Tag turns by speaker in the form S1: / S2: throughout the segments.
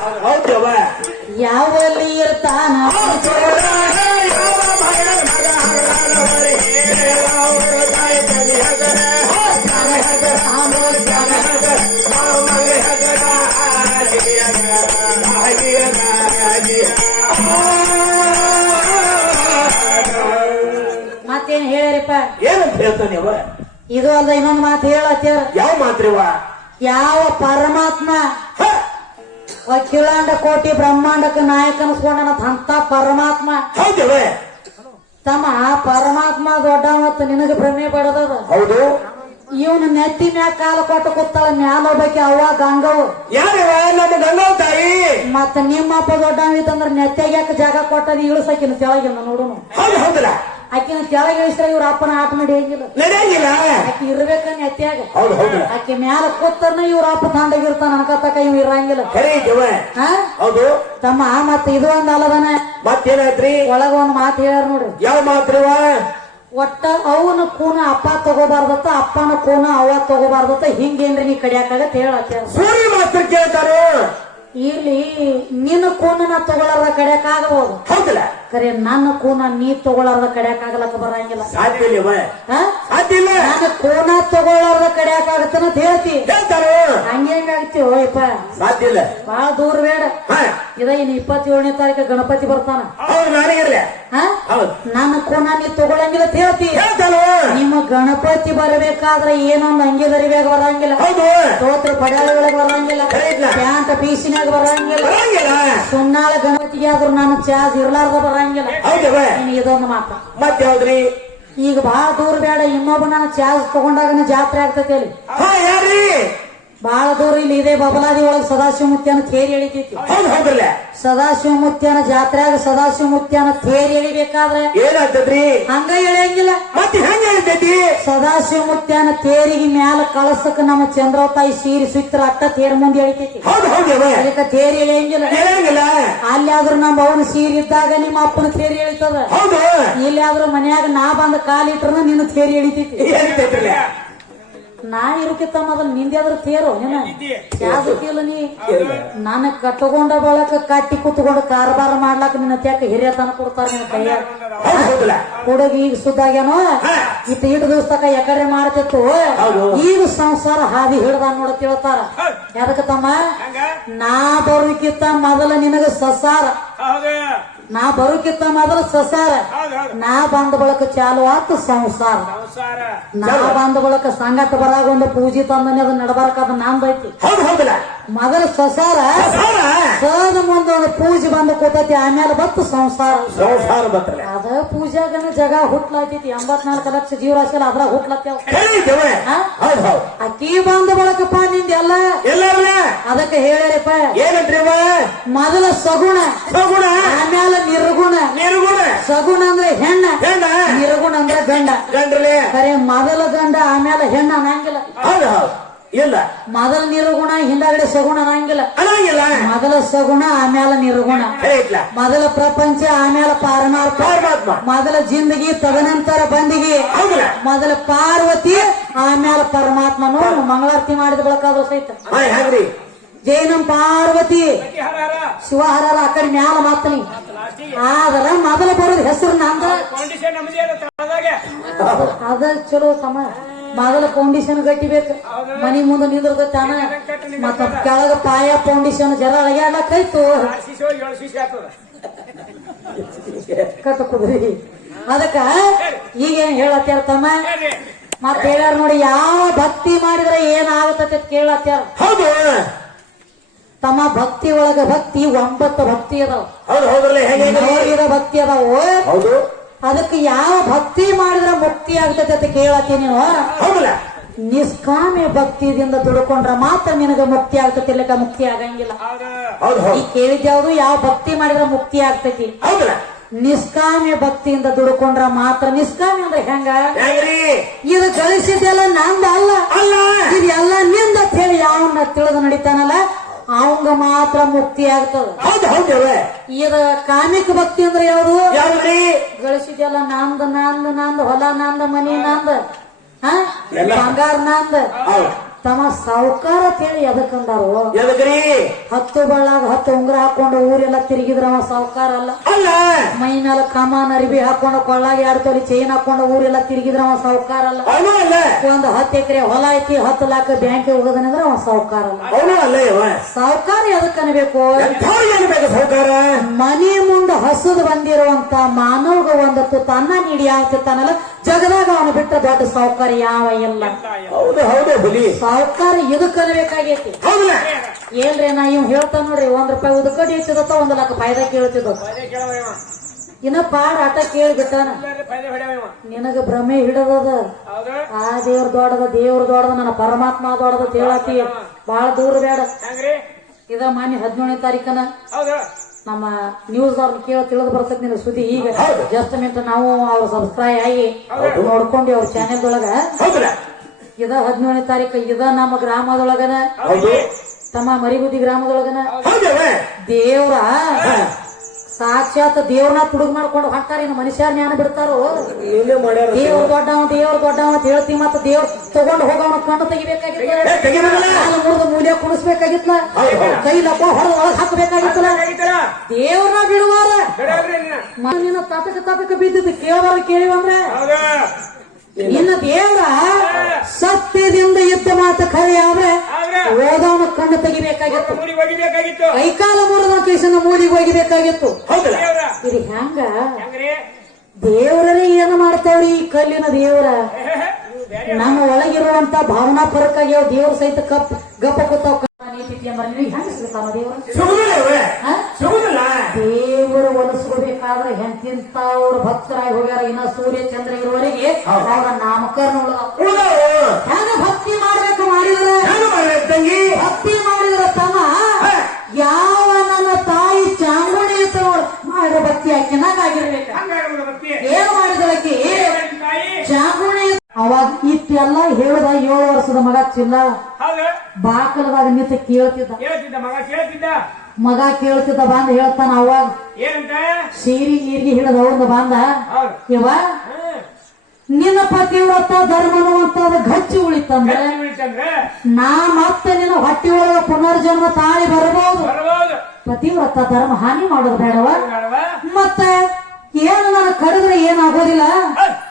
S1: ಹೌದವ
S2: ಯಾವಲ್ಲಿ ಇರ್ತಾನ? ಮತ್ತೇನ್ ಹೇಳಿರಿಪ್ಪ
S1: ಏನಂತ ಅವ
S2: ಇದು ಅಲ್ಲ ಇನ್ನೊಂದು ಮಾತು ಹೇಳ
S1: ಯಾವ ಮಾತ್ರಿವ
S2: ಯಾವ ಪರಮಾತ್ಮ? ಅಖಿಲಾಂಡ ಕೋಟಿ ಬ್ರಹ್ಮಾಂಡಕ್ಕೆ ನಾಯಕ ಅನ್ಸ್ಕೊಂಡನ ಅಂತ ಪರಮಾತ್ಮ.
S1: ಹೌದವ
S2: ತಮ್ಮ ಆ ಪರಮಾತ್ಮ ದೊಡ್ಡ ಮತ್ತು ನಿನಗೆ ಭ್ರಮೆ ಪಡೆದದ.
S1: ಹೌದು.
S2: ಇವನು ನೆತ್ತಿ ಮ್ಯಾಗ ಕಾಲ ಕೊಟ್ಟು ಕೂತಾಳ ಮ್ಯಾಲ ಒಬ್ಬಾಕಿ ಅವ್ವ ಗಂಗವು
S1: ಗಂಗಾವ್ ತಾಯಿ?
S2: ಮತ್ತ ನಿಮ್ಮಪ್ಪ ದೊಡ್ಡವಿತ್ತಂದ್ರ ನೆತ್ತಿಗೆ ಯಾಕೆ ಜಾಗ ಕೊಟ್ಟ ಇಳಿಸಕಿನ ಕೆಳಗಿನ ನೋಡುನು. ಆಕಿನ ಕೆಳಗೆ ಇಳಿಸ್ರ ಇವ್ರ ಅಪ್ಪನ ಆಟ ಮಾಡಿ ಹೇಗಿಲ್ಲ.
S1: ನಡೆಯಂಗಿಲ್ಲ?
S2: ಆಕಿ ಇರ್ಬೇಕನ್ನ ಅತ್ಯಾಗ.
S1: ಹೌದು ಹೌದು.
S2: ಆಕಿ ಮ್ಯಾಲ ಕೂತರ್ನ ಇವ್ರ ಅಪ್ಪ ತಾಂಡಾಗಿರ್ತಾನ ಅನ್ಕತಕ ಇವ್ ಇರಂಗಿಲ್ಲ.
S1: ಖರೆ ಹೌದು.
S2: ತಮ್ಮ ಮತ್ತ ಇದು ಒಂದ್ ಅಲ್ಲದನ?
S1: ಮತ್ತೇನಾಯ್ತ್ರಿ?
S2: ಒಳಗ ಒಂದ್ ಮಾತು ಹೇಳ್ಯಾರ ನೋಡ್ರಿ.
S1: ಯಾವ ಮಾತ್ರಿವ?
S2: ಒಟ್ಟ ಅವನ ಕೂನ ಅಪ್ಪ ತಗೋಬಾರ್ದತ್ತ ಅಪ್ಪನ ಕೂನ ಅವ ತಗೋಬಾರ್ದತ್ತ ಹಿಂಗೇನ್ರಿ ನೀ ಕಡಿಯಾಕಾಗತ್ತ ಹೇಳತ್ತ
S1: ಸೂರ್ಯ ಮಾಸ್ತರ್ ಕೇಳ್ತಾರ
S2: ಇಲ್ಲಿ ನಿನ್ನ ಕೂನ ನಾ ತಗೊಳಾರ್ದ ಕಡಿಯಾಕಾಗಬಹುದು
S1: ಹೌದಲ್ಲ.
S2: ಖರೆ ನನ್ನ ಕೂನ ನೀ ತಗೊಳಾರ್ದ ಕಡಿಯಾಕಾಗಲಕ್ಕ ಬರಂಗಿಲ್ಲ.
S1: ಸಾಧ್ಯ ಇಲ್ಲ
S2: ನಾನು ಕೂನ ತಗೊಳಾರ್ದ ಕಡಿಯಾಕಾಗತ್ತನ ಅಂತ ಹೇಳ್ತಿ.
S1: ಹೇಳ್ತಾರೆ.
S2: ಹಂಗೇನಾಗ್ತಿ ಹೋಯಪ್ಪ.
S1: ಸಾಧ್ಯ ಇಲ್ಲ.
S2: ಬಾಳ ದೂರ ಬೇಡ.
S1: ಹಾ.
S2: ಇದ ಇನ್ ಇಪ್ಪತ್ತೇಳನೇ ತಾರೀಕು ಗಣಪತಿ ಬರ್ತಾನ.
S1: ಹೌದು ನಾನಿಗಿರ್ಲೆ
S2: ಹಾ?
S1: ಹೌದು.
S2: ನನ್ನ ಕೂನ ನೀ ತಗೊಳಂಗಿಲ್ಲ ಅಂತ ಹೇಳ್ತಿ.
S1: ಹೇಳ್ತಾರೋ.
S2: ನಿಮ್ಮ ಗಣಪತಿ ಬರಬೇಕಾದ್ರೆ ಏನೊಂದು ಅಂಗಿ ದರಿಬ್ಯಾಗ ಬರಂಗಿಲ್ಲ.
S1: ಹೌದು.
S2: ಸ್ತೋತ್ರ ಪಡ್ಯಾಳಗಳಿಗೆ ಬರಂಗಿಲ್ಲ. ಪ್ಯಾಂಟ್ ಪೀಸಿನಾಗ ಬರಂಗಿಲ್ಲ.
S1: ಬರಂಗಿಲ್ಲ.
S2: ಸುನ್ನಾಳ ಗಣಪತಿಗೆ ಆದ್ರೂ ನಾನು ಚಾರ್ಜ್ ಇರ್ಲಾರ್ದ ಬರಂಗಿಲ್ಲ.
S1: ಹೌದವ
S2: ಇದೊಂದು ಮಾತು
S1: ಮತ್ತೆ ಯಾವ್ದ್ರಿ?
S2: ಈಗ ಬಹಳ ದೂರ ಬೇಡ ಇನ್ನೊಬ್ಬ ನಾನು ಚಾರ್ಜ್ ತಗೊಂಡಾಗನ ಜಾತ್ರೆ ಆಗ್ತೈತೆ ಅಲ್ಲಿ. ಬಹಳ ದೂರ ಇಲ್ಲಿ ಇದೇ ಬಬಲಾದಿ ಒಳಗೆ ಸದಾಶಿವಮುತ್ಯನ ತೇರಿ ಎಳಿತೈತಿ.
S1: ಹೌದು ಹೌದಲ್ಲ
S2: ಸದಾಶಿವಮುತ್ಯನ ಜಾತ್ರೆಯಾಗ ಸದಾಶಿವಮುತ್ಯನ ತೇರಿ ಎಳಿಬೇಕಾದ್ರೆ
S1: ಏನಾಗ್ತದ್ರಿ?
S2: ಹಂಗ ಎಳೆಯಂಗಿಲ್ಲ.
S1: ಮತ್ತೆ ಹೆಂಗ ಹೇಳ್ತೈತಿ
S2: ಸದಾಶಿವಮುತ್ಯನ ತೇರಿಗೆ ಮ್ಯಾಲ ಕಳಸಕ್ಕ ನಮ್ಮ ಚಂದ್ರತಾಯಿ ಸೀರಿ ಸುತ್ತರ ಅಟ್ಟ ತೇರ್ ಮುಂದೆ ಎಳಿತೈತಿ.
S1: ಹೌದು
S2: ಅದಕ್ಕೆ ತೇರಿ ಎಳೆಯಂಗಿಲ್ಲ.
S1: ಹೇಳಂಗಿಲ್ಲ
S2: ಅಲ್ಲಿ ಆದ್ರೂ ನಮ್ಮ ಅವನ ಸೀರೆ ಇದ್ದಾಗ ನಿಮ್ಮ ಅಪ್ಪನ ತೇರಿ ಎಳಿತದ.
S1: ಹೌದು.
S2: ಇಲ್ಲಿ ಆದ್ರೂ ಮನ್ಯಾಗ ನಾ ಬಂದ ಕಾಲಿಟ್ರು ನಿನ್ನ ತೇರಿ ಎಳಿತೈತಿ. ನಾ ಇರಕಿತ್ತ ಮೊದಲು ನಿಂದ್ಯಾದ್ರ ತೇರು ಏನ ಯಾವ್ದಕ್ಕಿಲ್ಲ ನೀ? ನಾನು ಕಟ್ಟಕೊಂಡ ಬಳಕ ಕಟ್ಟಿ ಕುತ್ಕೊಂಡು ಕಾರಬಾರ ಮಾಡ್ಲಾಕ ನಿನ್ನ ತ್ಯಾಕ ಹಿರಿಯತನ ಕೊಡ್ತಾರ ನಿನ್ನ
S1: ಕೈಯ
S2: ಹುಡುಗ ಈಗ ಸುದ್ದಾಗ್ಯಾನೋ ಇಟ್ಟು ಇಟ್ಟು ದಿವಸಕ ತಕ ಎಕರೆ ಮಾಡ್ತಿತ್ತು.
S1: ಹೌದು.
S2: ಈಗ ಸಂಸಾರ ಹಾದಿ ಹಿಡ್ದ ನೋಡ ತಿಳ್ತಾರ. ಯಾದಕ್ಕ ತಮ್ಮ? ನಾ ಬರೋಕಿತ್ತ ಮೊದಲ ನಿನಗ ಸಸಾರ. ನಾ ಬರೋಕಿತ್ತ ಮಾತ್ರ ಸಸಾರ. ನಾ ಬಂದ ಬಳಕ ಚಾಲು ಆತು ಸಂಸಾರ. ನಾ ಬಂದ ಬಳಕ ಸಂಗತ ಬರಾಗ ಒಂದು ಪೂಜೆ ತಂದನೆ ಅದು ನಡಬಾರಕ ನಾನ್ ನಾಂದೈತಿ.
S1: ಹೌದು ಹೌದಲ್ಲ
S2: ಮೊದಲ ಸಸಾರ.
S1: ಸರ್
S2: ಸದ ಮುಂದೆ ಒಂದು ಪೂಜೆ ಬಂದು ಕೂತೈತಿ ಆಮೇಲೆ ಬತ್ತು ಸಂಸಾರ.
S1: ಸಂಸಾರ ಬತ್ತಲ್ಲ
S2: ಅದ ಪೂಜಾಗನ ಜಗ ಹುಟ್ಲಾತೈತಿ ಎಂಬತ್ನಾಲ್ಕು ಲಕ್ಷ ಜೀವರಾಶಿ ಅದ್ರಾಗ ಹುಟ್ಲತ್ತೇವ. ಅಕ್ಕಿ ಬಂದ ಬಳಕಪ್ಪ ನಿಂದ ಎಲ್ಲ? ಅದಕ್ಕೆ ಹೇಳಿರಪ್ಪ.
S1: ಏನಂತ್ರಿ
S2: ಮೊದಲ ಸಗುಣ.
S1: ಸಗುಣ.
S2: ಆಮೇಲೆ ನಿರ್ಗುಣ.
S1: ನಿರ್ಗುಣ.
S2: ಸಗುಣ ಅಂದ್ರೆ ಹೆಣ್ಣ.
S1: ಹೆಣ್ಣ.
S2: ನಿರ್ಗುಣ ಅಂದ್ರೆ ಗಂಡ.
S1: ಗಂಡ್ರಲೆ.
S2: ಖರೆ ಮೊದಲ ಗಂಡ ಆಮೇಲೆ ಹೆಣ್ಣ ಅನ್ನಂಗಿಲ್ಲ.
S1: ಹೌದು ಹೌದು. ಇಲ್ಲ
S2: ಮೊದಲ ನಿರ್ಗುಣ ಹಿಂದಾಗಡೆ ಸಗುಣ ಅನ್ನಂಗಿಲ್ಲ.
S1: ಅನ್ನಂಗಿಲ್ಲ
S2: ಮೊದಲ ಸಗುಣ ಆಮೇಲೆ ನಿರ್ಗುಣ. ಮೊದಲ ಪ್ರಪಂಚ ಆಮೇಲೆ ಪಾರಮಾರ್ಥ
S1: ಪರಮಾತ್ಮ.
S2: ಮೊದಲ ಜಿಂದಗಿ ತದನಂತರ ಬಂದಿಗೆ. ಮೊದಲ ಪಾರ್ವತಿ ಆಮೇಲೆ ಪರಮಾತ್ಮನು ಮಂಗಳಾರತಿ ಮಾಡಿದ ಬಳಕಾದ್ರು ಸಹಿತ. ಜೈನಂ ಪಾರ್ವತಿ.
S3: ಹರ ಹರ
S2: ಶಿವಹರರ ಆ ಕಡೆ ಮ್ಯಾಲ ಮಾತನಿ
S3: ಲಾಸ್ಟಿಗೆ
S2: ಆದ್ರ ಮೊದಲ ಬರೋದು ಹೆಸರು ನಂದ.
S3: ಅದ
S2: ಚಲೋ ತಮ್ಮ. ಮೊದಲ ಫೌಂಡೇಶನ್ ಗಟ್ಟಿಬೇಕು ಮನಿ ಮುಂದೆ ನಿಂದಿರ್ತೈತಾನ ಮತ್ತ ಕೆಳಗ ಪಾಯ ಫೌಂಡೇಶನ್ ಜರ
S3: ಆಗ್ತದ
S2: ಕಟ್ಟ ಕುದ್ರಿ. ಅದಕ್ಕ ಈಗೇನ್ ಹೇಳತ್ಯಾರ ತಮ್ಮ?
S3: ಮತ್ತೆ
S2: ಮತ್ ಹೇಳ್ಯಾರ ನೋಡಿ ಯಾವ ಭಕ್ತಿ ಮಾಡಿದ್ರೆ ಏನ್ ಅಂತ ಕೇಳತ್ತಾರ
S1: ಹೌದು.
S2: ತಮ್ಮ ಭಕ್ತಿ ಒಳಗ ಭಕ್ತಿ ಒಂಬತ್ತು ಭಕ್ತಿ ಅದಾವ. ಭಕ್ತಿ ಅದಾವ.
S1: ಹೌದು.
S2: ಅದಕ್ಕೆ ಯಾವ ಭಕ್ತಿ ಮಾಡಿದ್ರೆ ಮುಕ್ತಿ ಆಗ್ತೈತೆ ಅಂತ ಕೇಳತ್ತಿ ನೀವು
S1: ಹೌದಲ್ಲ.
S2: ನಿಷ್ಕಾಮಿ ಭಕ್ತಿದಿಂದ ದುಡ್ಕೊಂಡ್ರ ಮಾತ್ರ ನಿನಗೆ ಮುಕ್ತಿ ಆಗ್ತೈತಿ ಇಲ್ಲಕ ಮುಕ್ತಿ ಆಗಂಗಿಲ್ಲ. ಈ ಕೇಳಿದ್ಯಾವ್ದು ಯಾವ ಭಕ್ತಿ ಮಾಡಿದ್ರೆ ಮುಕ್ತಿ ಆಗ್ತೈತಿ?
S1: ಹೌದಲ್ಲ.
S2: ನಿಷ್ಕಾಮ್ಯ ಭಕ್ತಿಯಿಂದ ದುಡ್ಕೊಂಡ್ರ ಮಾತ್ರ ನಿಷ್ಕಾಮ್ಯ ಅಂದ್ರೆ ಹೆಂಗ? ಇದು ಗಳಿಸಿದೆಲ್ಲ ನಂದ ಅಲ್ಲ.
S1: ಅಲ್ಲ.
S2: ಇದೆಲ್ಲ ನಿಂದ ಅಂತ ಹೇಳಿ ಯಾವನ್ನ ತಿಳಿದು ನಡೀತಾನಲ್ಲ ಅವಂಗ ಮಾತ್ರ ಮುಕ್ತಿ ಆಗ್ತದ. ಇದ ಕಾಮಿಕ ಭಕ್ತಿ ಅಂದ್ರೆ ಯಾವುದು?
S1: ಯಾವ್ದ್ರಿ
S2: ಗಳಿಸಿದೆಲ್ಲ ನಂದ ನಂದ ನಂದ ಹೊಲ ನಂದ ಮನಿ ನಂದ ಹಾ? ಬಂಗಾರ ನಂದ. ತಮ್ಮ ಸಾವುಕಾರ ಕೇಳಿ ಎದಕ್ಕಂದಾರು
S1: ಎದಕ್ರಿ?
S2: ಹತ್ತು ಬಳ್ಳಾಗ ಹತ್ತು ಉಂಗ್ರ ಹಾಕೊಂಡು ಊರೆಲ್ಲ ತಿರುಗಿದ್ರ ಅವ ಸಾವುಕಾರ ಅಲ್ಲ?
S1: ಅಲ್ಲ.
S2: ಮೈ ಮೇಲೆ ಕಮಾನ್ ಅರಿಬಿ ಹಾಕೊಂಡು ಕೊಳ್ಳಾಗ ಎರಡು ತೊಲಿ ಚೈನ್ ಹಾಕೊಂಡು ಊರೆಲ್ಲ ತಿರುಗಿದ್ರ ಅವ ಸಾವುಕಾರ ಅಲ್ಲ?
S1: ಅವನು ಅಲ್ಲ.
S2: ಒಂದ್ ಹತ್ತು ಎಕರೆ ಹೊಲ ಐತಿ ಹತ್ತು ಲಾಖ ಬ್ಯಾಂಕ್ ಹೋಗದನಂದ್ರ ಅವ ಸಾವುಕಾರ ಅಲ್ಲ.
S1: ಅವನು ಅಲ್ಲ ಇವ
S2: ಸಾವುಕಾರ ಎದಕ್ ಅನ್ಬೇಕು?
S1: ಸಾವುಕಾರ?
S2: ಮನೆ ಮುಂದೆ ಹಸುದು ಬಂದಿರುವಂತ ಮಾನವಗ ಒಂದತ್ತು ತನ್ನ ನೀಡಿ ಆಗ್ತಿರ್ತಾನಲ್ಲ ಜಗದಾಗ ಅವನು ಬಿಟ್ಟ ದೊಡ್ಡ ಸಾವುಕಾರ ಯಾವ ಇಲ್ಲ.
S1: ಹೌದು ಹೌದು ಹುಲಿ.
S2: ಸಾವುಕಾರ ಇದಕ್ ಅನ್ಬೇಕಾಗೈತಿ. ಏನ್ರಿ ನಾ ಇವ್ ಹೇಳ್ತಾ ನೋಡ್ರಿ ಒಂದ್ ರೂಪಾಯಿ ಉದಕಡಿ ಹೆಚ್ಚಿದತ್ತ ಒಂದ್ ಲಕ್ಷ ಫಾಯ್ದಾ ಕೇಳ್ತಿದ್ದ. ಇನ್ನ ಪಾಡ್ ಆಟ ಕೇಳಿ ಬಿಟ್ಟಾನ.
S3: ಇಲ್ಲಾಂದ್ರೆ ಪೈದೆ ಹೊಡೆಯವ ಇವ.
S2: ನಿನಗ ಭ್ರಮೆ ಹಿಡದದ. ಆ ದೇವ್ರ ದೊಡ್ಡದ ದೇವ್ರ ದೊಡ್ಡದ ನನ್ನ ಪರಮಾತ್ಮ ದೊಡ್ಡದ ಹೇಳತಿ ಬಾಳ ದೂರ ಬೇಡ. ಇದ ಮಾನ್ಯ ಹದಿನೇಳನೇ ತಾರೀಕನ. ನಮ್ಮ ನ್ಯೂಸ್ ಅವ್ರನ್ನ ಕೇಳ ತಿಳಿದು ಬರ್ತೈತಿ ನಿನ್ನ ಸುದ್ದಿ. ಈಗ. ಜಸ್ಟ್ ಮಿನಿಟ್ ನಾವು ಅವ್ರ ಸಬ್ಸ್ಕ್ರೈಬ್ ಆಗಿ ನೋಡ್ಕೊಂಡಿ ಅವ್ರ ಚಾನೆಲ್ ಒಳಗ. ಇದ ಹದಿನೇಳನೇ ತಾರೀಕು ಇದ ನಮ್ಮ ಗ್ರಾಮದೊಳಗನ. ತಮ್ಮ ಮರಿಗುದ್ದಿ ಗ್ರಾಮದೊಳಗನ. ದೇವ್ರ. ಸಾಕ್ಷಾತ್ ದೇವ್ರನ್ನ ತುಡುಗ್ ಮಾಡ್ಕೊಂಡು ಹೊಂಟಾರ ಇನ್ನು ಮನುಷ್ಯರ ಜ್ಞಾನ ಬಿಡ್ತಾರೋ? ದೇವ್ರ ದೊಡ್ಡವ ದೇವ್ರ ದೊಡ್ಡವ ಅಂತ ಹೇಳ್ತಿ ಮತ್ತ ದೇವ್ರ ತಗೊಂಡ್ ಹೋಗೋಣ ಕಣ್ಣು ತೆಗಿಬೇಕಾಗಿತ್ತು ಮುರಿದ ಮೂಲೆ
S1: ಕುಣಿಸ್ಬೇಕಾಗಿತ್ತ.
S2: ಕೈ ಲಪ್ಪ ಹೊಡೆದ ಒಳಗ್ ಹಾಕಬೇಕಾಗಿತ್ತಲ್ಲ? ದೇವ್ರನ್ನ ಬಿಡುವಾರ?
S3: ನಿನ್ನ
S2: ತಪಕ ತಪಕ ಬಿದ್ದಿದ್ದು ಕೇಳಿ ಕೇಳಿವಂದ್ರೆ? ನಿನ್ನ ದೇವ್ರ ಸತ್ಯದಿಂದ ಯುದ್ಧ ಮಾತು ಖರೆ ಆದ್ರೆ ಓದೋನ ಕಣ್ಣು ತೆಗಿಬೇಕಾಗಿತ್ತು. ಕೈಕಾಲ ಮುರಿದ ಕೇಸನ ಮೂಲಿಗೆ ಹೋಗಿಬೇಕಾಗಿತ್ತು. ಇದು ಹೆಂಗ ದೇವರೇ ಏನು ಮಾಡ್ತಾವ್ರಿ ಈ ಕಲ್ಲಿನ ದೇವರ? ನಮ್ಮ ಒಳಗಿರುವಂತ ಭಾವನಾ ಪರಕ್ಕಾಗಿ ದೇವ್ರ ಸಹಿತ ಕಪ್ ಗಪ್ಪ ಕೂತಾವ ಹೆಂಗ ಸಿಗ್ತಾವ ದೇವ್ರ
S1: ಸಿಗುದಿಲ್ಲ ಇವ
S2: ಆ?
S1: ಸಿಗುದಿಲ್ಲ
S2: ದೇವರು ಒಲಿಸ್ಕೋಬೇಕಾದ್ರೆ ಎಂತಿಂತವ್ರ ಭಕ್ತರಾಗಿ ಹೋಗ್ಯಾರ. ಇನ್ನ ಸೂರ್ಯ ಚಂದ್ರ ಇರುವವರೆಗೆ ಅವರ ನಾಮಕರಣ. ಹೆಂಗ ಭಕ್ತಿ ಮಾಡ್ಬೇಕು ಮಾಡಿದ್ರೆ? ಭಕ್ತಿ ಮಾಡಿದ್ರ ತಮ್ಮ ಯಾವ ನನ್ನ ತಾಯಿ ಚಾಮುಂಡಿ ಮಾಡಿದ ಭಕ್ತಿ ಆಗಿರ್ಬೇಕು.
S3: ಹಂಗಾಗುದು ಭಕ್ತಿ.
S2: ಏನ್ ಮಾಡಿದಳಕಿ
S3: ಏನ್ ತಾಯಿ?
S2: ಚಾಮುಂಡಿ ಅವಾಗ ಇತ್ತೆಲ್ಲ ಹೇಳ್ದ ಏಳು ವರ್ಷದ ಮಗ ಚಿಲ್ಲ. ಬಾಕಲದಾಗ ನಿಂತ ಕೇಳ್ತಿದ್ದ.
S3: ಕೇಳ್ತಿದ್ದ. ಮಗ ಕೇಳ್ತಿದ್ದ
S2: ಬಂದ್ ಹೇಳ್ತಾನ ಅವಾಗ. ಸೀರಿ ನೀರಿಗೆ ಹಿಡಿದ ಅವನ ಬಂದ. ಇವ ನಿನ್ನ ಪತಿವ್ರತ ಧರ್ಮನು ಅಂತ ಗಚ್ಚಿ ಉಳಿತಂದ್ರೆ ನಾ ಮತ್ತೆ ನಿನ್ನ ಹೊಟ್ಟಿ ಒಳಗ ಪುನರ್ಜನ್ಮ ತಾಳಿ ಬರಬಹುದು.
S3: ಬರಬಹುದು.
S2: ಪತಿವ್ರತ ಧರ್ಮ ಹಾನಿ ಮಾಡೋದು ಬೇಡವ? ಮತ್ತೆ ಏನು ನಾನು ಕಡಿದ್ರೆ ಏನಾಗೋದಿಲ್ಲ?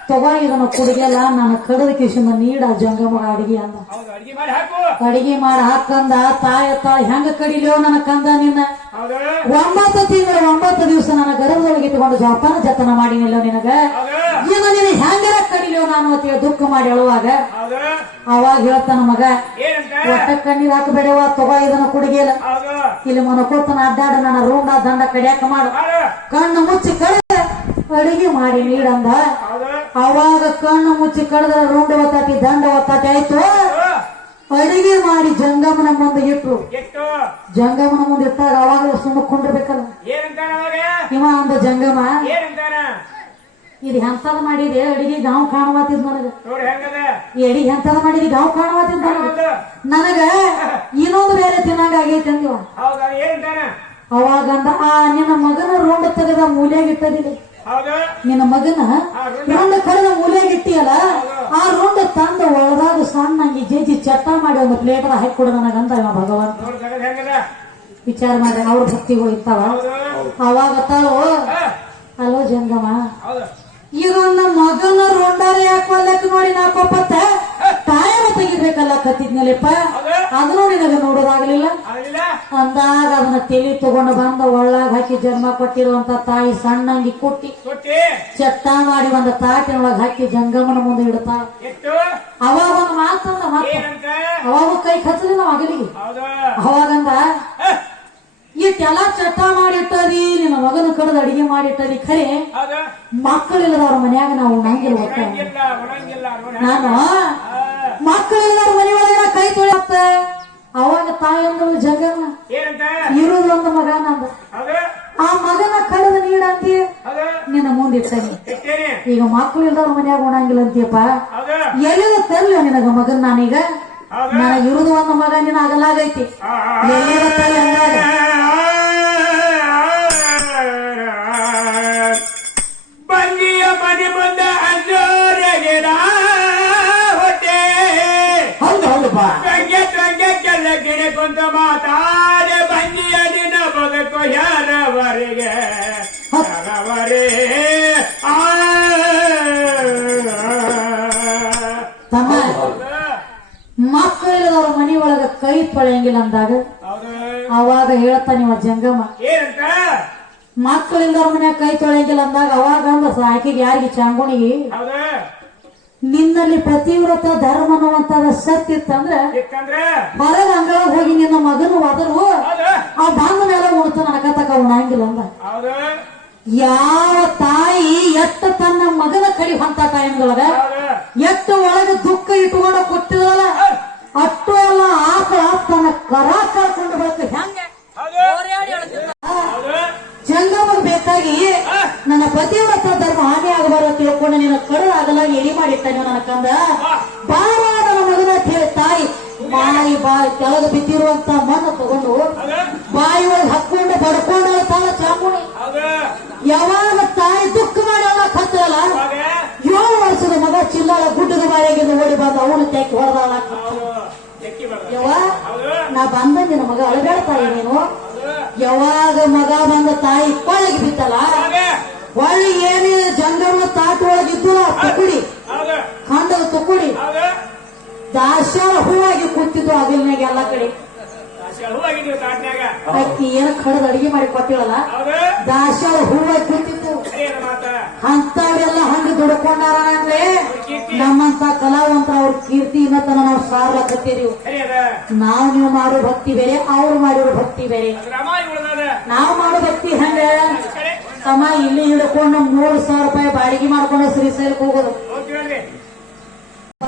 S2: ತಗೋ ಇದನ್ನ ನನ್ನ ನಾನು ಕಡದ ಕಿಶಿಂದ ನೀಡ ಜಂಗಮ ಅಡಿಗೆ ಅಂದ.
S3: ಅಡಿಗೆ ಮಾಡಿ
S2: ಹಾಕಂದ ತಾಯ ತಾಯಿ ಹೆಂಗ ಕಡಿಲಿಯೋ ನನ್ನ ಕಂದ ನಿನ್ನ? ಒಂಬತ್ತು ತಿಂಗಳು ಒಂಬತ್ತು ದಿವಸ ನನ್ನ ಗರ್ಭದೊಳಗೆ ಇಟ್ಟುಕೊಂಡು ಜೋಪಾನ ಜತನ ಮಾಡಿನಿಲ್ಲ ನಿನಗ? ಇನ್ನು ನಿನ್ನ ಹೆಂಗರ ಕಡಿಲಿಯೋ ನಾನು ಅಂತೇಳಿ ದುಃಖ ಮಾಡಿ ಅಳುವಾಗ?
S1: ಹೌದು.
S2: ಅವಾಗ ಹೇಳ್ತಾನ ಮಗ ಒಟ್ಟ ಕಣ್ಣೀರ್ ಹಾಕಬೇಡವ ತಗೋ ಇದನ್ನ ಕುಡಿಗೆಲ್ಲ. ಇಲ್ಲಿ ಮನಕೋತನ ಅಡ್ಡಾಡ ನನ್ನ ರೂಮ್ನ ದಂಡ ಕಡಿಯಾಕ ಮಾಡು. ಕಣ್ಣು ಮುಚ್ಚಿ ಕಳೆದ ಅಡಿಗೆ ಮಾಡಿ ನೀಡಂದ. ಅವಾಗ ಕಣ್ಣು ಮುಚ್ಚಿ ಕಳೆದ್ರ ರೂಂಡ ಒತ್ತಾಟಿ ದಂಡ ಒತ್ತಾಟಿ ಆಯ್ತು. ಅಡಿಗೆ ಮಾಡಿ ಜಂಗಮನ ಮುಂದೆ ಇಟ್ರು. ಜಂಗಮನ ಮುಂದೆ ಇಟ್ಟಾಗ ಅವಾಗ ಸುಮ್ಮ ಕುಂಡಿರ್ಬೇಕಲ್ಲ. ಇವ ಅಂದ ಜಂಗಮ ಇದು ಎಂತದ ಮಾಡಿದೆ? ಅಡಿಗೆ ಗಾವ್ ಕಾಣವಾತಿದ್ ನನಗ. ಎಡಿ ಎಂತದ ಮಾಡಿದಿ? ಗಾಂವ್ ಕಾಣವಾತಿದ್ ನನಗ. ನನಗ ಇನ್ನೊಂದು ಬೇರೆ ತಿನ್ನಂಗ ಆಗೈತೆ ಅಂದಿವ ಅವಾಗ ಅಂದ ಆ ನಿನ್ನ ಮಗನ ರೋಡ್ ತೆಗೆದ
S1: ಮೂಲೆಯಾಗಿಟ್ಟದಿಲ್ಲ
S2: ನಿನ್ನ ಮಗನ ರೋಂಡ. ಕಡೆ ಮೂಲ್ಯಾಗ ಇಟ್ಟಿಯಲ್ಲ ಆ ರೋಂಡ ತಂದು ಒಳದಾಗ ಸಣ್ಣಂಗಿ ಜೇಜಿ ಚಟ್ಟ ಮಾಡಿ ಒಂದು ಪ್ಲೇಟ್ ಹಾಕಿ ಕೊಡ ನನಗಂತ ಇವ
S1: ಹೆಂಗದ?
S2: ವಿಚಾರ ಮಾಡಿ ಅವ್ರ ಭಕ್ತಿ
S1: ಹೌದು.
S2: ಅವಾಗ
S1: ತಾವು
S2: ಅಲೋ ಜಂಗಮ
S1: ಹೌದು.
S2: ನಮ್ಮ ಮಗನ ರೋಂಡಾರಿ ಹಾಕೋಲ್ಲಕ್ ನೋಡಿ ನಾ ಕೊಪ್ಪತ್ತ ತಾಯವ ತೆಗಿಬೇಕಲ್ಲ ಕತ್ತಿದ್ನಲ್ಲಿಪ್ಪ? ಅದನ್ನು ನಿನಗ ನೋಡೋದಾಗ್ಲಿಲ್ಲ? ಅಂದಾಗ ಅದನ್ನ ತೆಲಿ ತಗೊಂಡು ಬಂದ ಒಳ್ಳಾಗ ಹಾಕಿ ಜನ್ಮ ಕೊಟ್ಟಿರುವಂತ ತಾಯಿ ಸಣ್ಣಂಗಿ ಕುಟ್ಟಿ ಚೆತ್ತ ಮಾಡಿ ಒಂದು ತಾಟಿನೊಳಗ ಹಾಕಿ ಜಂಗಮನ ಮುಂದೆ
S1: ಎಷ್ಟು
S2: ಅವಾಗ ಒಂದು ಮಾತಂದ ಮತ್ತೆ ಅವಾಗ ಕೈ ಕಚ್ಚಲಿಲ್ಲ ಅಗಲಿಗೆ
S1: ಹೌದು.
S2: ಅವಾಗಂದ ಇಷ್ಟೆಲ್ಲ ಚಟ್ಟ ಮಾಡಿಟ್ಟದಿ ನಿನ್ನ ಮಗನ ಕಡದ ಅಡಿಗೆ ಮಾಡಿಟ್ಟದಿ ಖರೆ? ಮಕ್ಕಳಿಲ್ಲದವ್ರ ಮನ್ಯಾಗ ನಾವು ಉಣ್ಣಂಗಿಲ್ಲ ನಾನು
S1: ಹಾ,
S2: ಮಕ್ಕಳಿಲ್ಲದವ್ರ ಮನೆ ಒಳಗಡೆ ಕೈ ತೊಳೆಯತ್ತ. ಅವಾಗ ತಾಯಂದಳು ಜಗ ಜಗನ್ನ ಇರೋದು ಒಂದು ಮಗ ನಂದ. ಆ ಮಗನ ಕಳೆದ ನೀಡಂತಿ ನಿನ್ನ ಮುಂದಿಟ್ಟನಿ ಈಗ ಮಕ್ಕಳು ಇಲ್ದವ್ರ ಮನ್ಯಾಗ ಉಣಂಗಿಲ್ಲ ಅಂತೀಯಪ್ಪ.
S1: ಎಲ್ಲ
S2: ಎಲ್ಲಿದ ತರ್ಲಿ ನಿನಗ ಮಗನ್ ನಾನೀಗ?
S1: ನನಗೆ
S2: ನನಗ ಇರುದು ಒಂದು ಮಗ ನಿನ್ನ ಅಗಲಾಗೈತಿ. ಎಲ್ಲಿದ ತರ್ಲಿ ಹಂಗಾಗ
S1: ಬಂಗಿಯ ಮನೆ ಮುಂದೆ ಅಲ್ಲೋರೆಗೆ ಹೊಟ್ಟೆ
S2: ಹೌದು
S3: ಕೊಂತ ಮಾತಾಡ ಬಂದಿಯ ನಿನ್ನ ಬದುಕು ಯಾರವರೆಗೆ? ಯಾರವರೇ? ಆ.
S2: ತಮ್ಮ ಅವ್ರ ಮನಿ ಒಳಗ ಕೈ ತೊಳೆಯಂಗಿಲ್ಲ ಅಂದಾಗ ಅವಾಗ ಹೇಳ್ತಾನೆ ಇವ ಜಂಗಮ್ಮ.
S3: ಏನಂತ?
S2: ಮಕ್ಕಳಿಲ್ಲದವ್ರ ಮನ್ಯಾಗ ಕೈ ತೊಳೆಯಂಗಿಲ್ಲ ಅಂದಾಗ ಅವಾಗ ಅಂದ ಆಕೆಗೆ ಯಾರಿಗೆ ಚಾಂಗುಣಿಗೆ? ನಿನ್ನಲ್ಲಿ ಪ್ರತಿವ್ರತ ಧರ್ಮ ಅನ್ನುವಂತಾದ ಸತ್ಯ ಇತ್ತಂದ್ರ ಹೊರಗೆ ಅಂಗಳ ಹೋಗಿ ನಿನ್ನ ಮಗನು ಹೋದರು ಆ ಬಾಂಧ ಮೇಲೆ ಉಣ್ತು ನನಗ ಉಣಂಗಿಲ್ಲ ಅಂದ. ಯಾವ ತಾಯಿ ಎತ್ತ ತನ್ನ ಮಗನ ಕಡಿ ಹೊಂತ ಟೈಮ್ದೊಳಗ
S3: ಎತ್ತ
S2: ಎಷ್ಟು ಒಳಗೆ ದುಃಖ ಇಟ್ಕೊಂಡು ಕೊಟ್ಟಿದಲ್ಲ ಅಷ್ಟು ಎಲ್ಲ ಆಕಳ ತನ್ನ ಕರ ಕಳ್ಕೊಂಡು ಬರಕ್ಕೆ ಹೆಂಗ
S3: ಹೌದು ಹೌದು
S2: ಜಂಗಮಗೆ ಬೇಕಾಗಿ ನನ್ನ ಪತಿವ್ರತ ಧರ್ಮ ಹಾನಿ ಆಗಬಾರದು ತಿಳ್ಕೊಂಡು ನಿನ್ನ ಕಡು ನನ್ನ ಕಂದ. ಬಾರ ನನ್ನ ಮಗನ ಅಂತ ಹೇಳಿ ತಾಯಿ ಬಾಯಿ ಬಾಯಿ ಕೆಳಗೆ ಬಿದ್ದಿರುವಂತ ಮಣ್ಣು ತಗೊಂಡು ಬಾಯಿ ಒಳಗೆ ಹಾಕೊಂಡು ಬಡ್ಕೊಂಡು ತಾಳ ಚಾಮುಣಿ ಯಾವಾಗ ತಾಯಿ ದುಃಖ ಮಾಡಿ ಕತ್ತಲ್ಲ
S3: ಅವಾಗ
S2: ಏಳು ವರ್ಷದ ಮಗ ಚಿಲ್ಲಾಳ ಗುಡ್ಡದ ಬಾಯಿಗೆ ಓಡಿ ಬಂದ ಅವನು ತೆಕ್ಕಿ ಹೊಡೆದಾಳ ಯವ್ವ ನಾ ಬಂದ ನಿನ್ನ ಮಗ ಅಳಬೇಡ ತಾಯಿ ನೀನು. ಯಾವಾಗ ಮಗ ಬಂದ ತಾಯಿ ಕೊಳಗೆ ಬಿತ್ತಲ್ಲ
S3: ಒಳಗೆ
S2: ಒಳ್ಳೆ ಏನಿಲ್ಲ ಜಂಗಮ ತಾಟ ಒಳಗಿದ್ದು ತುಕುಡಿ ಖಂಡದ ತುಕುಡಿ. ದಾಸ್ಯಾಳ ಹೂವಾಗಿ ಕೂತಿದ್ದು ಅಗಲ್ನಾಗ ಎಲ್ಲ ಕಡೆ. ಅಕ್ಕಿ ಏನ ಕಡದ ಅಡಿಗೆ ಮಾಡಿ ಕೊಟ್ಟಿವಲ್ಲ
S3: ಹೌದು.
S2: ದಾಸ್ಯಾಳ ಹೂವಾಗಿ ಕೂತಿತ್ತು. ಅಂತವ್ರೆಲ್ಲ ಹಂಗ ದುಡ್ಕೊಂಡಾರ ಅಂದ್ರೆ ನಮ್ಮಂತ ಕಲಾವಂತ ಅವ್ರ ಕೀರ್ತಿ ಇನ್ನತನ ನಾವು ಸಾರ್ಲಕತ್ತೀರಿ
S3: ಸರಿಯಾದ
S2: ನಾವ್ ನೀವು ಮಾಡೋ ಭಕ್ತಿ ಬೇರೆ ಅವ್ರು ಮಾಡಿರೋ ಭಕ್ತಿ ಬೇರೆ. ನಾವು ಮಾಡೋ ಭಕ್ತಿ ಹಂಗ?
S3: ಸಮ
S2: ತಮ್ಮ ಇಲ್ಲಿ ಹಿಡ್ಕೊಂಡು ಮೂರು ಸಾವಿರ ರೂಪಾಯಿ ಬಾಡಿಗೆ ಮಾಡ್ಕೊಂಡು ಶ್ರೀಶೈಲಕ್ಕೆ ಹೋಗೋದು.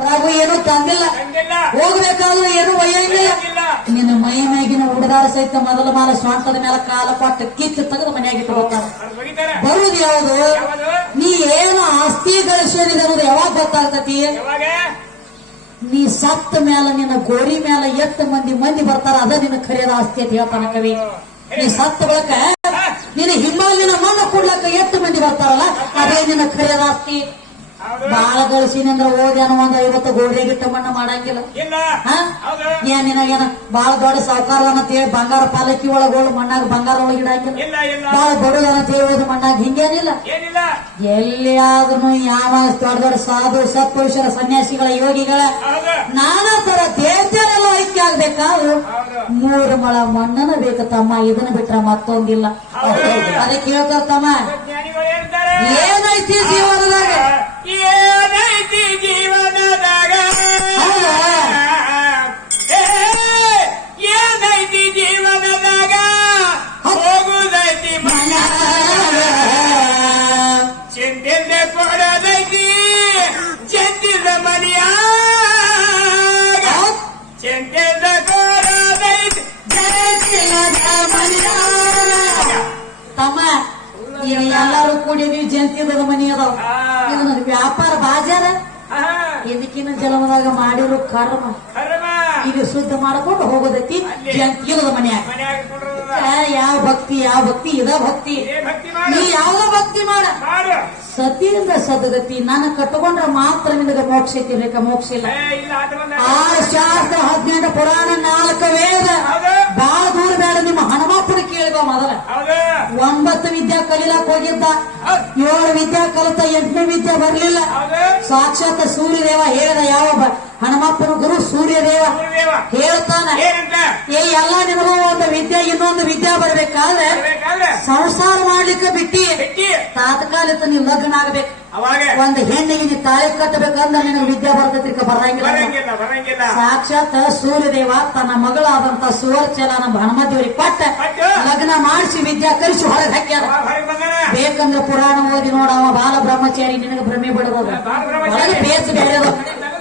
S3: ಹೋಗ್ತೀವಲ್ರಿ
S2: ಹೊರಗೂ ಏನು ತಂದಿಲ್ಲ.
S3: ಹಂಗಿಲ್ಲ
S2: ಹೋಗ್ಬೇಕಾದ್ರೂ ಏನು ಒಯ್ಯಂಗಿಲ್ಲ
S3: ಹಂಗಿಲ್ಲ
S2: ನಿನ್ನ ಮೈ ಮ್ಯಾಗಿನ ಹುಡುಗಾರ ಸಹಿತ ಮೊದಲ ಮಾಲ ಸ್ವಂತದ ಮೇಲೆ ಕಾಲ ಕೊಟ್ಟು ಕಿತ್ತು ತೆಗೆದು ಮನೆಯಾಗ ಇಟ್ಕೊತಾರ
S3: ಅವ್ರು ಬಗಿತಾರ
S2: ಬರುವುದು ಯಾವುದು?
S3: ಯಾವುದು?
S2: ನೀ ಏನು ಆಸ್ತಿ ಗಳಿಸಿದ ಅನ್ನೋದು ಯಾವಾಗ ಗೊತ್ತಾಗ್ತತಿ?
S3: ಯಾವಾಗ?
S2: ನೀ ಸತ್ತ ಮೇಲೆ ನಿನ್ನ ಗೋರಿ ಮೇಲೆ ಎಷ್ಟು ಮಂದಿ ಮಂದಿ ಬರ್ತಾರ ಅದ ನಿನ್ನ ಖರೀದ ಆಸ್ತಿ ಅಂತ ಹೇಳ್ತಾನ ಕವಿ. ನೀ ಸತ್ತ ಬಳಕ ನಿನ್ನ ಹಿಮಾಲಿನ ಮಣ್ಣು ಕೊಡ್ಲಕ್ಕ ಎಷ್ಟು ಮಂದಿ ಬರ್ತಾರಲ್ಲ ಅದೇ ನಿನ್ನ ಖರೀದ ಆಸ್ತಿ.
S3: ಹೌದು
S2: ಬಾಳ ಗಳಿಸಿನಂದ್ರ ಅಂದ್ರೆ ಓದಿ ಅನ್ನೋ ಒಂದ್ ಐವತ್ತು ಗೋಡೆ ಗಿಟ್ಟ ಮಣ್ಣ ಮಾಡಂಗಿಲ್ಲ. ಏನ್ ನಿನಗೇನ ಬಾಳ ದೊಡ್ಡ ಸಾವುಕಾರ ಅಂತ ಹೇಳಿ ಬಂಗಾರ ಪಾಲಕಿ ಒಳಗ ಹೋಳು ಮಣ್ಣಾಗ ಬಂಗಾರ ಒಳಗೆ ಇಡಂಗಿಲ್ಲ. ಬಾಳ ಬಡವನ ಅಂತ ಹೇಳಿ ಮಣ್ಣಾಗ ಹಿಂಗೇನಿಲ್ಲ. ಎಲ್ಲಿಯಾದ್ರೂ ಯಾವ ದೊಡ್ಡ ದೊಡ್ಡ ಸಾಧು ಸತ್ಪುರುಷರ ಸನ್ಯಾಸಿಗಳ ಯೋಗಿಗಳ ನಾನಾ ತರ ದೇವತೆಲ್ಲ ಐಕ್ಯ ಆಗ್ಬೇಕಾದ್ರು
S3: ಹೌದು.
S2: ಮೂರು ಮಳ ಮಣ್ಣನ ಬೇಕು ತಮ್ಮ ಇದನ್ನ ಬಿಟ್ರ ಮತ್ತೊಂದಿಲ್ಲ. ಅದಕ್ಕೆ ಹೇಳ್ತಾರ ತಮ್ಮ. ಏನೈತಿ ಜೀವನದಾಗ?
S3: ಏನೈತಿ ಜೀವನದಾಗ
S2: ಜಲಮದಾಗ ಮಾಡಿರೋ ಕರ್ಮ ಇದು ಶುದ್ಧ ಮಾಡ್ಕೊಂಡು ಹೋಗೋದೈತಿ ಜಂತಿದ ಮನ್ಯಾಗ. ಯಾವ ಭಕ್ತಿ ಯಾವ ಭಕ್ತಿ ಇದ ಭಕ್ತಿ. ನೀ ಯಾವ ಭಕ್ತಿ ಮಾಡ. ಸತಿಯಿಂದ ಸದ್ಗತಿ ನಾನು ಕಟ್ಟಕೊಂಡ್ರೆ ಮಾತ್ರ ನಿನಗೆ ಮೋಕ್ಷ ಐತಿ ಮೋಕ್ಷ ಇಲ್ಲ. ಆ ಹದಿನೆಂಟು ಪುರಾಣ ನಾಲ್ಕು ವೇದ
S3: ಹೌದು
S2: ಬಾಳ ದೂರ ಬೇಡ ನಿಮ್ಮ ಹನುಮಪ್ಪನ ಕೇಳಿಗೋ ಮೊದಲ
S3: ಹೌದು
S2: ಒಂಬತ್ತು ವಿದ್ಯಾ ಕಲಿಲಾಕ್ ಹೋಗಿದ್ದ. ಏಳು ವಿದ್ಯಾ ಕಲಿತ ಎಂಟನೇ ವಿದ್ಯೆ ಬರ್ಲಿಲ್ಲ. ಸಾಕ್ಷಾತ್ ಸೂರ್ಯದೇವ ಹೇಳಿದ ಯಾವ ಹನುಮಪ್ಪನ ಗುರು ಸೂರ್ಯದೇವ. ಹೇಳ್ತಾನ. ಏ ಎಲ್ಲ ನಿಮಗೂ ಒಂದು ವಿದ್ಯೆ ಇನ್ನೊಂದು ವಿದ್ಯಾ ಬರ್ಬೇಕಾದ್ರೆ ಸಂಸಾರ ಮಾಡ್ಲಿಕ್ಕೆ ಬಿಟ್ಟಿ. ತಾತ್ಕಾಲಿಕ ನೀವು ಲಗ್ನ ಆಗ್ಬೇಕು
S3: ಅವಾಗ?
S2: ಒಂದ್ ಹೆಣ್ಣಿಗೆ ನೀವು ತಾಳಿ ಕಟ್ಟಬೇಕಂದ್ರೆ ನಿನಗೆ ವಿದ್ಯೆ ಬರ್ತೈತಿ ಬರಂಗಿಲ್ಲ. ಸಾಕ್ಷಾತ್ ಸೂರ್ಯದೇವ ತನ್ನ ಮಗಳಾದಂತ ಸುವರ್ಚಲ ನಮ್ಮ ಹನುಮದೇವರಿಗೆ ಕೊಟ್ಟ ಲಗ್ನ ಮಾಡಿಸಿ ವಿದ್ಯಾ ಕಲಿಸಿ ಹೊರಗೆ ಹಾಕ್ಯಾರ. ಬೇಕಂದ್ರೆ ಪುರಾಣ ಓದಿ ನೋಡವ ಬಾಲ ಬ್ರಹ್ಮಚಾರಿ ನಿನಗೆ ಭ್ರಮೆ ಬಿಡಬಹುದು ಬೇರೆ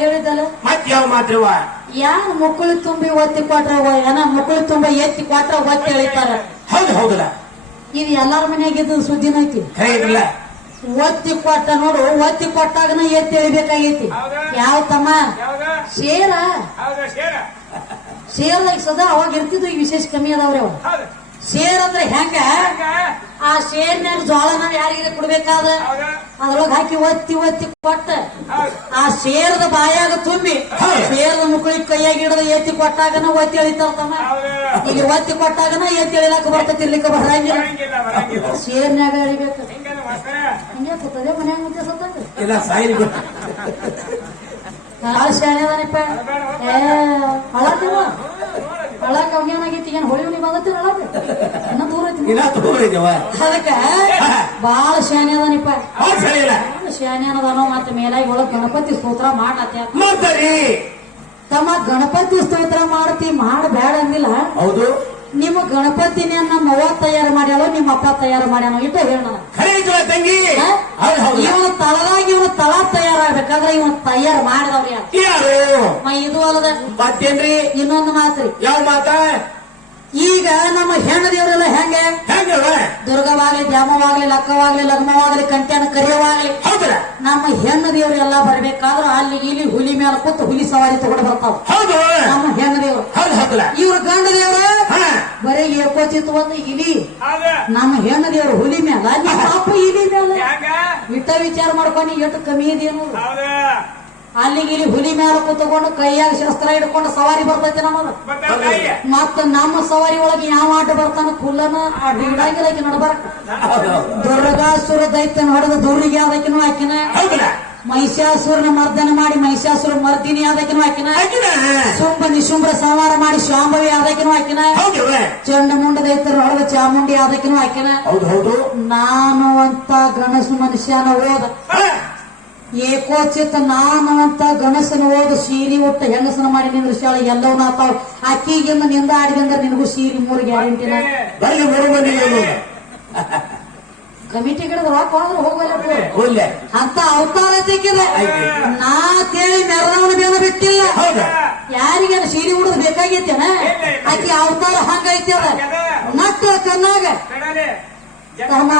S2: ಹೇಳಿದಲ್ಲ
S1: ಮತ್ ಯಾವ ಮಾತ್ರವ
S2: ಯಾರು ಮಕ್ಕಳು ತುಂಬಿ ಒತ್ತಿ ಕೊಟ್ರ ಏನ ಮಕ್ಕಳು ತುಂಬ ಎತ್ತಿ ಕೊಟ್ರ ಒತ್ತಿ ಎಳಿತಾರ?
S1: ಹೌದು ಹೌದಲ್ಲ.
S2: ಇದು ಎಲ್ಲಾರ ಮನ್ಯಾಗ ಇದು ಸುದ್ದಿನ ಐತಿ. ಒತ್ತಿ ಕೊಟ್ಟ ನೋಡು ಒತ್ತಿ ಕೊಟ್ಟಾಗನ ಎತ್ತಿ ಎಳಿಬೇಕಾಗೈತಿ.
S3: ಹೌದಾ?
S2: ಯಾವ ತಮ್ಮ ಶೇರ?
S3: ಹೌದಾ ಶೇರ?
S2: ಶೇರ್ದಾಗ ಸದಾ ಅವಾಗ ಇರ್ತಿದ್ವು ಈಗ ವಿಶೇಷ ಕಮ್ಮಿ ಅದಾವ್ರಿ ಅವ.
S3: ಹೌದು.
S2: ಶೇರ್ ಅಂದ್ರೆ ಹೆಂಗ? ಆ ಶೇರ್ನ್ಯಾಗ ಜೋಳನ ಯಾರಿಗೆ ಕೊಡ್ಬೇಕಾದ? ಅದ್ರೊಳಗೆ ಹಾಕಿ ಒತ್ತಿ ಒತ್ತಿ ಕೊಟ್ಟ. ಆ ಶೇರ್ದ ಬಾಯಾಗ ತುಂಬಿ ಸೇರದ ಮುಕ್ಕಳಿ ಕೈಯಾಗಿ ಹಿಡಿದು ಎತ್ತಿ ಕೊಟ್ಟಾಗನ ಒತ್ತಿ ಎಳಿತಾರ ತಮ್ಮ. ಈಗ ಒತ್ತಿ ಕೊಟ್ಟಾಗನ ಎತ್ತಿ ಎಳಿಲಾಕ ಬರ್ತೈತಿ ಇರ್ಲಿಕ್ಕೆ ಬರಂಗಿಲ್ಲ. ಸೇರ್ನ್ಯಾಗ ಎಳಿಬೇಕು ಹಿಂಗೆ ಕೂತದೆ? ಮನ್ಯಾಗ ಮುಂಚೆ
S1: ಸಾಯಿಲ್
S2: ಭಾಳ ಶಾಣೆ ಅದಾನಪ್ಪ. ಏ ಹಳಾತಿವ ಅವ್ಯಾನ ಆಗೈತಿ ಏನ್ ಹೋಳಿ ಹುಳಿ ಬಂದತಿ ಹಳಾಕ ಇನ್ನ ದೂರ ಐತಿ
S1: ತಗೊಂಡ್
S2: ಅದಕ್ಕ ಬಾಳ ಶಾನೆ ಅದನಿಪ್ಪ ಶಾನೆ ಅದಾನೋ ಮತ್ತೆ ಮೇಲಾಗಿ ಒಳಗ್ ಗಣಪತಿ ಸ್ತೋತ್ರ ಮಾಡತ್ತೆ
S1: ಮಾಡ್ತಾರಿ.
S2: ತಮ್ಮ ಗಣಪತಿ ಸ್ತೋತ್ರ ಮಾಡ್ತಿ ಮಾಡ ಬೇಡ ಅಂದಿಲ್ಲ?
S1: ಹೌದು.
S2: ನಿಮ್ಮ ಗಣಪತಿನ ನಮ್ಮ ಅವ್ವ ತಯಾರು ಮಾಡ್ಯಾಳೋ ನಿಮ್ಮ ಅಪ್ಪ ತಯಾರು ಮಾಡ್ಯಾನೋ ಇಟ್ಟು ಹೇಳ
S1: ಖರೆ ಐತಲ್ಲ ತಂಗಿ?
S2: ಇವನು ತಳದಾಗ ಇವನು ತಳ ತಯಾರಾಗ್ಬೇಕಾದ್ರೆ ಇವನು ತಯಾರು ಮಾಡಿದವ್ರಿ ಇದು ಅಲ್ಲದ
S1: ಮತ್ತೇನ್ರಿ?
S2: ಇನ್ನೊಂದು ಮಾತ್ರಿ.
S1: ಯಾವ ಮಾತ?
S2: ಈಗ ನಮ್ಮ ಹೆಣ್ಣು ದೇವರೆಲ್ಲ ಹೆಂಗೆ? ದುರ್ಗವಾಗ್ಲಿ ಜಾಮವಾಗ್ಲಿ ಲಕ್ಕವಾಗ್ಲಿ ಲಗ್ನವಾಗ್ಲಿ ಕಂಟ್ಯಾನ ಕರಿಯವಾಗ್ಲಿ. ನಮ್ಮ ಹೆಣ್ಣು ಎಲ್ಲ ಬರ್ಬೇಕಾದ್ರ ಅಲ್ಲಿ ಇಲ್ಲಿ ಹುಲಿ ಮೇಲೆ ಕೂತು ಹುಲಿ ಸವಾರಿ ತಗೊಂಡು ಬರ್ತಾವ. ನಮ್ಮ ಹೆಣ್ಣ ದೇವರು. ಇವ್ರ ಗಂಡ ದೇವ್ರ ಬರೀ ಏಕೋಚಿತ ಒಂದು ಇಲಿ ನಮ್ಮ ಹೆಣ್ಣು ದೇವ್ರ ಹುಲಿ ಮ್ಯಾಲ ಪಾಪು ಇಲಿ ಮೇಲೆ ಇಟ್ಟ ವಿಚಾರ ಮಾಡ್ಕೊಂಡು ಎಷ್ಟು ಕಮ್ಮಿ ಇದೇನು ಅಲ್ಲಿಗೆ ಇಲ್ಲಿ ಹುಲಿ ಮ್ಯಾಲ ಕೂತ್ಕೊಂಡು ಕೈಯಾಗ ಶಸ್ತ್ರ ಹಿಡ್ಕೊಂಡು ಸವಾರಿ ಬರ್ತೈತಿ
S3: ನಮಗ
S2: ಮತ್ತ ನಮ್ಮ ಸವಾರಿ ಒಳಗೆ ಯಾವ ಆಟ ಬರ್ತಾನ? ಕುಲ್ಲನ ಆ ಇಡಂಗಿಲ್ಲ ಆಕಿ ನಡ್ಬಾರ್ಕ. ದುರ್ಗಾಸುರ ದೈತ್ಯನ ಹೊಡೆದ ದೂರಿಗೆ ಆದಕಿನೂ ಆಕಿನ ಮಹಿಷಾಸುರನ ಮರ್ದನ ಮಾಡಿ ಮಹಿಷಾಸುರ ಮರ್ದಿನಿ ಆದಕಿನ
S1: ಹಾಕಿನ
S2: ಶುಂಭ ನಿಶುಂಭ್ರ ಸಂಹಾರ ಮಾಡಿ ಶಾಂಭವಿ ಆದಕಿನ
S1: ಹಾಕಿನ
S2: ಚಂಡ ಮುಂಡ ರೈತರ ಹೊಡೆದ ಚಾಮುಂಡಿ ಆದಕಿನ ಹಾಕಿನ
S1: ಹೌದು
S2: ನಾನು ಅಂತ ಗಣಸು ಮನುಷ್ಯನ ಓದ. ಏಕೋಚಿತ ನಾನು ಅಂತ ಗಣಸನ ಓದು ಸೀರಿ ಒಟ್ಟ ಹೆಂಗಸನ ಮಾಡಿ ನಿಂದ್ರಿಸ್ಯಾಳ ಎಲ್ಲವನ್ನ ಆತಾವ್. ಅಕ್ಕಿಗೆ ನಿಂದ ಆಡಿದಂದ್ರೆ ನಿನಗೂ ಸೀರಿ ಮೂರು ಗ್ಯಾರಂಟಿನ
S1: ಬರ್ಲಿ ಮೂರು ಮಂದಿ ಏನು
S2: ಕಮಿಟಿ ಗಿಡದ ರೊಕ್ಕ ಹೋದ್ರೆ ಹೋಗಲ್ಲ
S1: ಹೋಗ್ಲೆ.
S2: ಅಂತ ಅವತಾರ
S1: ಸಿಕ್ಕಿದೆ.
S2: ನಾ ಕೇಳಿ ಮೆರದವನ ಬೇನ ಬಿಟ್ಟಿಲ್ಲ. ಯಾರಿಗೇನು ಸೀರೆ ಉಡದ್ ಬೇಕಾಗೈತೇನ ಆಕೆ ಅವತಾರ ಹಂಗೈತಿ ಅದ? ನಟ್ಟ ಕಣ್ಣಾಗ. ನಿನ್ನ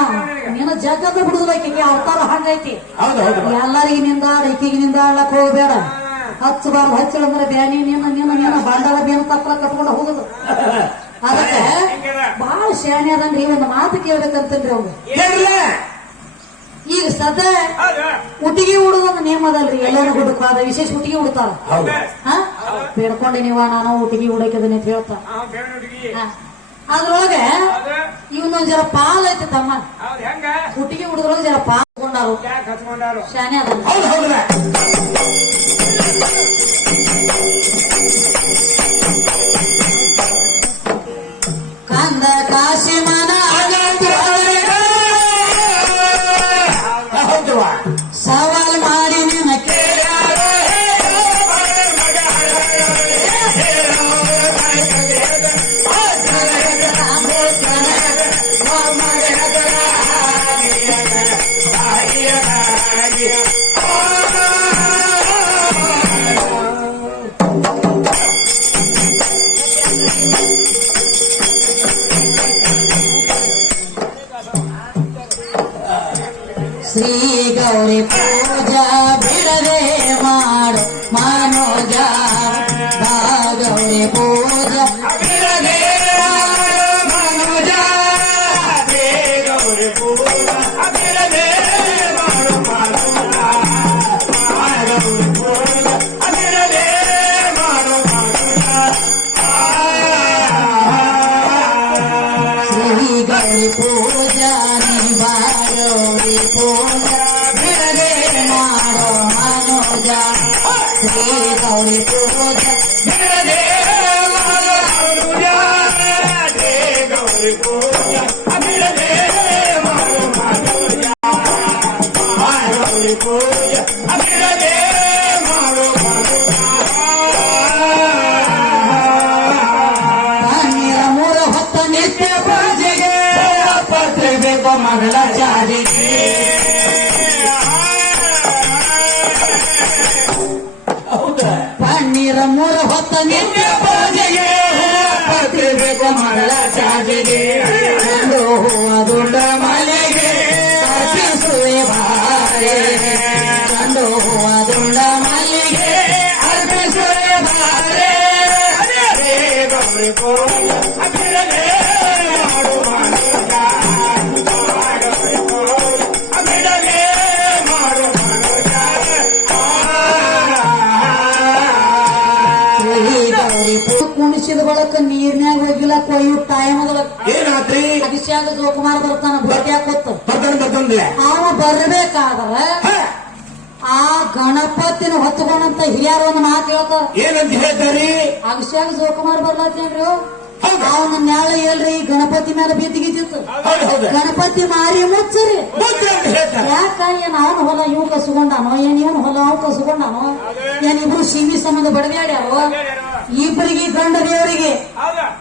S2: ನೀನು ಜಗದ ಬಿಡುದಿಲ್ಲ ಆಕಿಗೆ ಅವತಾರ ಹಂಗೈತಿ. ಎಲ್ಲರಿಗೂ ನಿಂದಾಡ ಈಕಿಗೆ ನಿಂದಾಡ್ಲಕ್ ಹೋಗ್ಬೇಡ ಹಚ್ಚಬಾರ್ದು ಹಚ್ಚಳ ಅಂದ್ರೆ ಬ್ಯಾನಿ ನಿನ್ನ ನಿನ್ನ ನೀನು ಬಂಡಾಳ ಬೇನ ತಪ್ಪಲ ಕಟ್ಕೊಂಡು ಹೋಗುದು ಅದಕ್ಕೆ ಬಹಳ ಶಾಣೆ ಅದನ್ರಿ ಒಂದು ಮಾತು ಕೇಳ್ಬೇಕಂತಂದ್ರೆ
S1: ಅವ್ರು.
S2: ಈಗ ಸದ
S3: ಹೌದು.
S2: ಉಟ್ಟಿಗೆ ಉಡುದೊಂದು ನಿಯಮ ಅದಲ್ರಿ ಎಲ್ಲರೂ ಹುಡುಕಾದ ವಿಶೇಷ ಉಟ್ಟಿಗೆ ಉಡ್ತಾರ ಬೇಡ್ಕೊಂಡೆ ನೀವ ನಾನು ಉಟ್ಟಿಗೆ ಉಡಕದನ್ನ ಅಂತ ಹೇಳ್ತಾರ. ಅದ್ರೊಳಗೆ ಇವನೊಂದ್ ಜರ ಪಾಲ್ ಐತೆ ತಮ್ಮ. ಉಟ್ಟಿಗೆ ಉಡುದ್ರೊಳಗೆ ಜರ ಪಾಲ್
S3: ಹಚ್ಕೊಂಡಾರು
S2: ಶಾನೆ ಅದ. ಕಂದ ಗೌರಿ ಪೂಜಾ ನೀ ಬಾ ಹೊತ್ತ ಅಭಿಷೇಕ ಶಿವಕುಮಾರ್ ಬರ್ತಾನ
S1: ಬರ್ತಾನೆ ಬರ್ತಾನೆ
S2: ಅವ ಬರ್ಬೇಕಾದ್ರ ಆ ಗಣಪತಿನ ಹೊತ್ತುಕೊಂಡಂತ ಹಿರಿಯರು ಒಂದು ಮಾತು ಹೇಳ್ತಾರ.
S1: ಏನಂತ ಹೇಳ್ತಾರಿ?
S2: ಅಭಿಷೇಕ ಶಿವಕುಮಾರ್ ಬರ್ಲಾತೇನ್ರಿ
S1: ಹೌದು.
S2: ಅವನ ನ್ಯಾಳ ಹೇಳ್ರಿ ಗಣಪತಿ ಮೇಲೆ
S1: ಹೌದು
S2: ಗಣಪತಿ ಮಾರಿ ಮುಚ್ಚರಿ. ಯಾಕ ಏನ್ ಅವನ ಹೊಲ ಇವ್ ಕಸ್ಕೊಂಡಾನೋ ಏನ್ ಇವನ್ ಹೊಲ ಅವ್ ಕಸ್ಕೊಂಡಾನೋ ಏನ್ ಇಬ್ರು ಸಿಂಗಿ ಸಂಬಂಧ ಬಡದಾಡ್ಯಾರೋ ಇಬ್ಬರಿಗೆ ಗಂಡ ದೇವರಿಗೆ.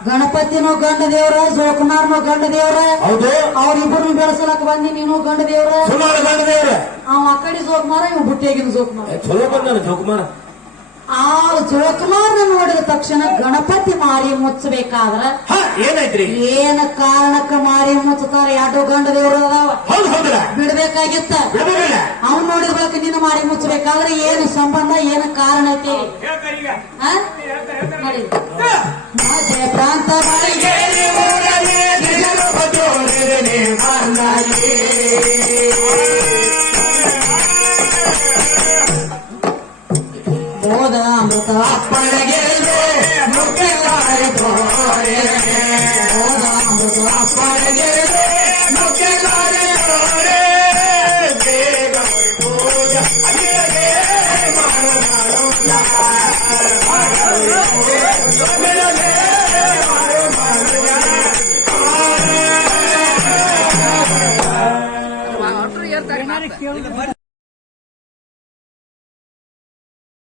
S2: ಗಣಪತಿನೋ ಗಂಡ ದೇವ್ರ ಶಿವಕುಮಾರ್ನೋ ಗಂಡ ದೇವ್ರ
S1: ಹೌದು.
S2: ಬೆಳೆಸಲಕ್ಕ ಬೆಳೆಸಲಕ್ ಬಂದಿ ನೀನು ಗಂಡ ದೇವ್ರ.
S1: ಸುಮಾರು ಗಂಡದೇವ್ರ
S2: ಅವ ಆ ಕಡೆ ಜೋಕುಮಾರ ಇವ್ ಬುಟ್ಟಿಯಾಗಿನ ಜೋಕುಮಾರ
S1: ಚಲೋ ಜೋಕುಮಾರ
S2: ಆ ಜೋಕುಮಾರ್ನ ನೋಡಿದ ತಕ್ಷಣ ಗಣಪತಿ ಮಾರಿ ಮುಚ್ಚಬೇಕಾದ್ರ
S1: ಹ ಏನಾಯ್ತ್ರಿ?
S2: ಏನ ಕಾರಣಕ್ಕ ಮಾರಿ ಮುಚ್ಚತಾರ ಎರಡು ಗಂಡ ದೇವರು ಬಿಡ್ಬೇಕಾಗಿತ್ತ.
S1: ಅವ್ನು
S2: ಅವ್ನ್ ನೋಡಿದ ಬಳಕ ನೀನು ಮಾರಿ ಮುಚ್ಚಬೇಕಾದ್ರೆ ಏನು ಸಂಬಂಧ ಏನು ಕಾರಣ ಐತಿ? ಪ್ರಾಂತ